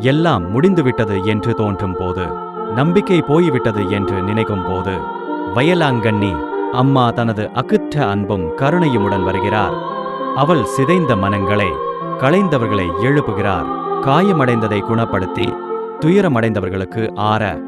எல்லாம் முடிந்துவிட்டது என்று தோன்றும் போது, நம்பிக்கை போய்விட்டது என்று நினைக்கும் போது, வயலாங்கண்ணி அம்மா தனது அகுற்ற அன்பும் கருணையுமுடன் வருகிறார். அவள் சிதைந்த மனங்களை, களைந்தவர்களை எழுப்புகிறார். காயமடைந்ததை குணப்படுத்தி துயரமடைந்தவர்களுக்கு ஆற